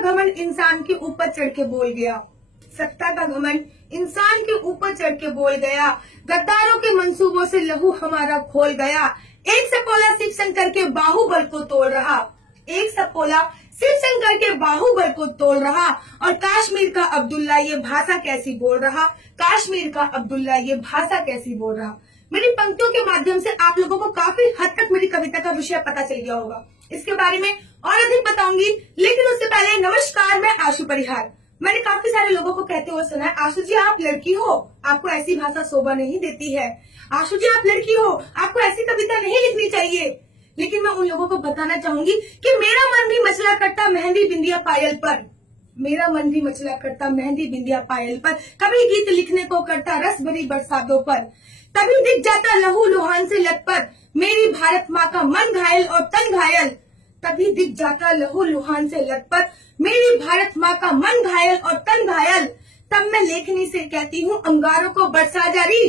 घमंड इंसान के ऊपर चढ़ के बोल गया, सत्ता का घमंड इंसान के ऊपर चढ़ के बोल गया, गद्दारों के मंसूबों से लहू हमारा खोल गया। एक सपोला शिव शंकर के बाहुबल को तोड़ रहा, एक सपोला शिव शंकर के बाहुबल को तोड़ रहा। और कश्मीर का अब्दुल्ला ये भाषा कैसी बोल रहा, कश्मीर का अब्दुल्ला ये भाषा कैसी बोल रहा। मेरी पंक्तियों के माध्यम से आप लोगों को काफी हद तक मेरी कविता का विषय पता चल गया होगा। इसके बारे में और अधिक बताऊंगी, लेकिन उससे पहले नमस्कार, मैं आशु परिहार। मैंने काफी सारे लोगों को कहते हुए सुना है, आशु जी आप लड़की हो, आपको ऐसी भाषा शोभा नहीं देती है। आशु जी आप लड़की हो, आपको ऐसी कविता नहीं लिखनी चाहिए। लेकिन मैं उन लोगों को बताना चाहूंगी कि मेरा मन भी मचला करता मेहंदी बिंदिया पायल पर, मेरा मन भी मचला करता मेहंदी बिंदिया पायल पर। कभी गीत लिखने को करता रस भरी बरसातों पर, तभी दिख जाता लहू लुहान से लत पर मेरी भारत माँ का मन घायल और तन घायल। तभी दिख जाता लहू लुहान से लत पर मेरी भारत माँ का मन घायल और तन घायल। तब मैं लेखनी से कहती हूँ अंगारों को बरसा जारी,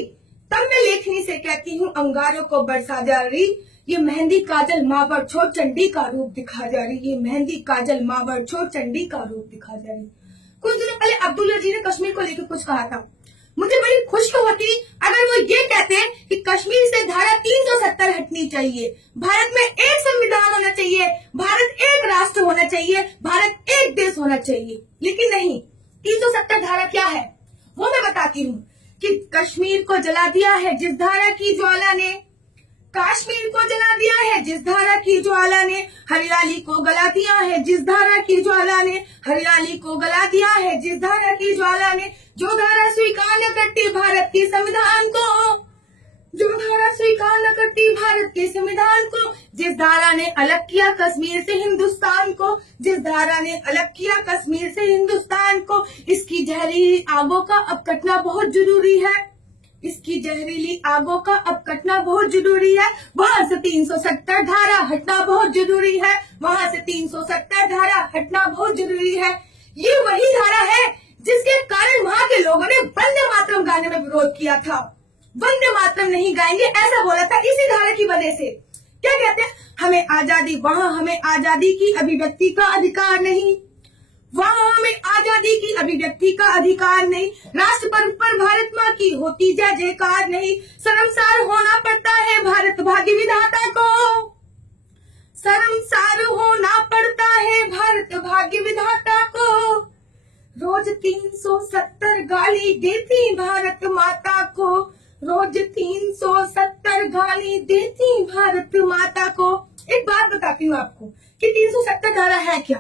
तब मैं लेखनी से कहती हूँ अंगारों को बरसा जारी। ये मेहंदी काजल मावर छोड़ चंडी का रूप दिखा जा रही, ये मेहंदी काजल मावर छोड़ चंडी का रूप दिखा जा रही। कुछ दिनों पहले अब्दुल्ला जी ने कश्मीर को लेकर कुछ कहा था। मुझे बड़ी खुशी होती अगर वो ये कहते हैं कि कश्मीर से धारा 370 हटनी चाहिए, भारत में एक संविधान होना चाहिए, भारत एक राष्ट्र होना चाहिए, भारत एक देश होना चाहिए। लेकिन नहीं, 370 धारा क्या है वो मैं बताती हूँ कि कश्मीर को जला दिया है जिस धारा की ज्वाला ने, कश्मीर को जला दिया है जिस धारा की ज्वाला ने, हरियाली को गला दिया है जिस धारा की ज्वाला ने, हरियाली को गला दिया है जिस धारा की ज्वाला ने। जो धारा स्वीकार न करती भारत के संविधान को, जो धारा स्वीकार न करती भारत के संविधान को, जिस धारा ने अलग किया कश्मीर से हिंदुस्तान को, जिस धारा ने अलग किया कश्मीर से हिंदुस्तान को, इसकी जहरीली आगों का अब कटना बहुत जरूरी है, इसकी जहरीली आगों का अब कटना बहुत जरूरी है। वहाँ से 370 धारा हटना बहुत जरूरी है, वहाँ से 370 धारा हटना बहुत जरूरी है। ये वही धारा है जिसके कारण वहाँ के लोगों ने वंदे मातरम गाने में विरोध किया था। वंदे मातरम नहीं गाएंगे ऐसा बोला था इसी धारा की वजह से। क्या कहते हैं, हमें आजादी, वहाँ हमें आजादी की अभिव्यक्ति का अधिकार नहीं, वहाँ हमें आजादी की अभिव्यक्ति का अधिकार नहीं, राष्ट्र पर्व पर भारत माँ की होती जय जयकार नहीं, शर्मसार होना पड़ता है भारत भाग्य विधाता को, शर्मसार होना पड़ता है भारत भाग्य विधाता को। रोज 370 गाली देती भारत माता को, रोज 370 गाली देती भारत माता को। एक बात बताती हूँ आपको कि 370 धारा है क्या।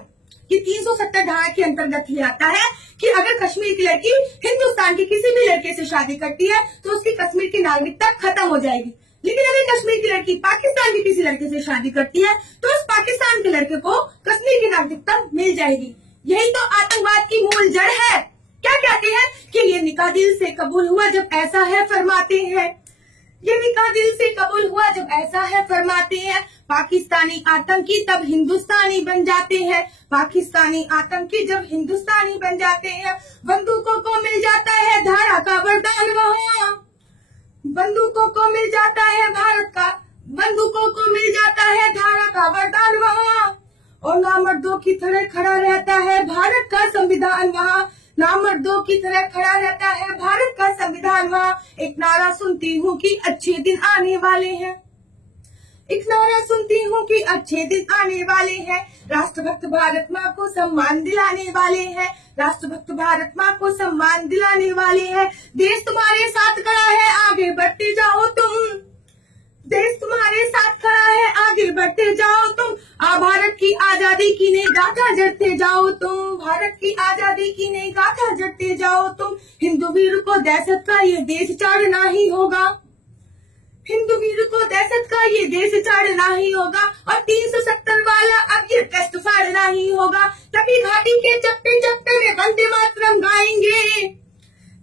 कि 370 धारा के अंतर्गत ये आता है कि अगर कश्मीर की लड़की हिंदुस्तान के किसी भी लड़के से शादी करती है तो उसकी कश्मीर की नागरिकता खत्म हो जाएगी। लेकिन अगर कश्मीर की लड़की पाकिस्तान के किसी लड़के से शादी करती है तो उस पाकिस्तान के लड़के को कश्मीर की नागरिकता मिल जाएगी। यही तो आतंकवाद की मूल जड़ है। क्या कहते हैं कि ये निकाह दिल से कबूल हुआ जब ऐसा है फरमाते हैं, ये निकाह दिल से कबूल हुआ जब ऐसा है फरमाते हैं, पाकिस्तानी आतंकी तब हिंदुस्तानी बन जाते हैं, पाकिस्तानी आतंकी जब हिंदुस्तानी बन जाते हैं। बंदूकों को मिल जाता है धारा का वरदान वहाँ, बंदूकों को मिल जाता है भारत का, बंदूकों को मिल जाता है धारा का वरदान वहाँ। और नामर्दों की तरह खड़ा रहता है भारत का संविधान वहाँ, नामर्दों की तरह खड़ा रहता है भारत का संविधान वहाँ। एक नारा सुनती हूँ कि अच्छे दिन आने वाले हैं, एक नारा सुनती हूँ कि अच्छे दिन आने वाले हैं, राष्ट्रभक्त भारत माँ को सम्मान दिलाने वाले हैं, राष्ट्रभक्त भारत माँ को सम्मान दिलाने वाले हैं। देश तुम्हारे साथ खड़ा है आगे बढ़ते जाओ तुम, देश तुम्हारे साथ खड़ा है आगे बढ़ते जाओ तुम, भारत की आजादी की नई गाथा जड़ते जाओ तुम, भारत की आजादी की नई गाथा जड़ते जाओ तुम। हिंदू वीर को दहशत का ये देश चाड़ना ही होगा, हिंदू वीर को दहशत का ये देश चाड़ना ही होगा, और 370 वाला अब ये टेस्ट फाड़ना ही होगा। तभी घाटी के चप्पे चप्पे में वंदे मातरम गाएंगे,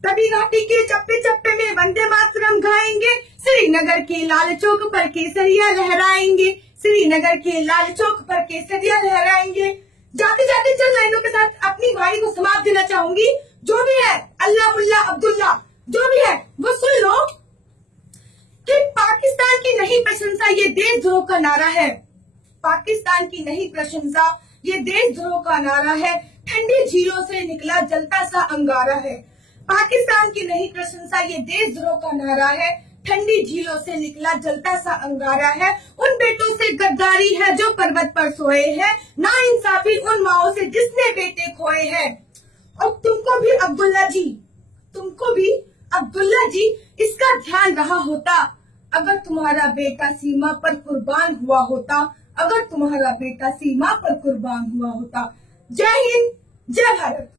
तभी घाटी के चप्पे चप्पे में वंदे मातरम गाएंगे, श्रीनगर के लाल चौक पर केसरिया लहराएंगे, श्रीनगर के लाल चौक पर केसरिया लहराएंगे। जाते जाते चंद लाइनों के साथ अपनी वाणी को समाप्त देना चाहूंगी। जो भी है अल्लाह मुल्ला अब्दुल्ला, जो भी है वो सुन लो कि पाकिस्तान की नहीं प्रशंसा ये देशद्रोह का नारा है, पाकिस्तान की नहीं प्रशंसा ये देशद्रोह का नारा है। ठंडी झीलों से निकला जलता सा अंगारा है। पाकिस्तान की नहीं प्रशंसा ये देशद्रोह का नारा है। ठंडी झीलों से निकला जलता सा अंगारा है। उन बेटों से गद्दारी है जो पर्वत पर सोए हैं। ना इंसाफी उन माओ से जिसने बेटे खोए हैं। और तुमको भी अब्दुल्ला जी इसका ध्यान रहा होता अगर तुम्हारा बेटा सीमा पर कुर्बान हुआ होता। अगर तुम्हारा बेटा सीमा पर कुर्बान हुआ होता। जय हिंद, जय भारत।